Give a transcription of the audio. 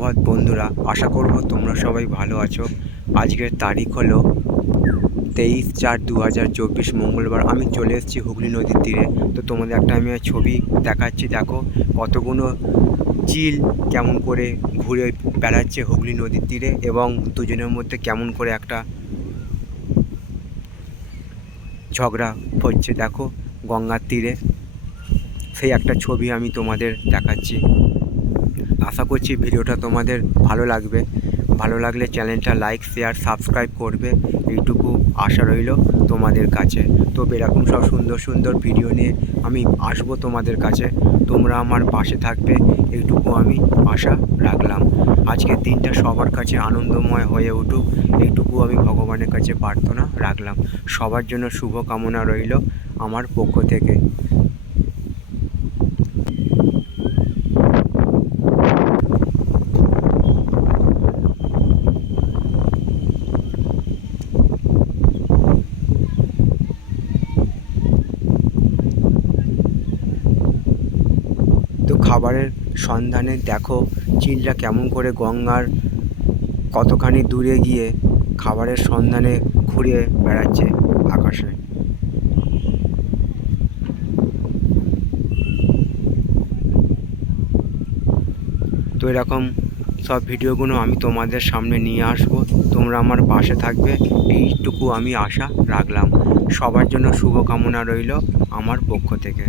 সুপ্রভাত বন্ধুরা, আশা করব তোমরা সবাই ভালো আছো। আজকের তারিখ হলো 23/4/2024 মঙ্গলবার। আমি চলে এসেছি হুগলি নদীর তীরে। তো তোমাদের একটা আমি ছবি দেখাচ্ছি, দেখো কতগুলো চিল কেমন করে ঘুরে বেড়াচ্ছে হুগলি নদীর তীরে, এবং দুজনের মধ্যে কেমন করে একটা ঝগড়া হচ্ছে দেখো গঙ্গার তীরে। সেই একটা ছবি আমি তোমাদের দেখাচ্ছি। আশা করছি ভিডিওটা তোমাদের ভালো লাগবে। ভালো লাগলে চ্যানেলটা লাইক, শেয়ার, সাবস্ক্রাইব করবে, এইটুকু আশা রইল তোমাদের কাছে। তো এরকম সব সুন্দর সুন্দর ভিডিও নিয়ে আমি আসবো তোমাদের কাছে। তোমরা আমার পাশে থাকবে, এইটুকু আমি আশা রাখলাম। আজকের দিনটা সবার কাছে আনন্দময় হয়ে উঠুক, এইটুকু আমি ভগবানের কাছে প্রার্থনা রাখলাম। সবার জন্য শুভ কামনা রইল আমার পক্ষ থেকে। তো খাবারের সন্ধানে দেখো চিলটা কেমন করে গঙ্গার কতখানি দূরে গিয়ে খাবারের সন্ধানে ঘুরে বেড়াচ্ছে আকাশে। তো এরকম সব ভিডিওগুলো আমি তোমাদের সামনে নিয়ে আসবো, তোমরা আমার পাশে থাকবে, এইটুকু আমি আশা রাখলাম। সবার জন্য শুভকামনা রইল আমার পক্ষ থেকে।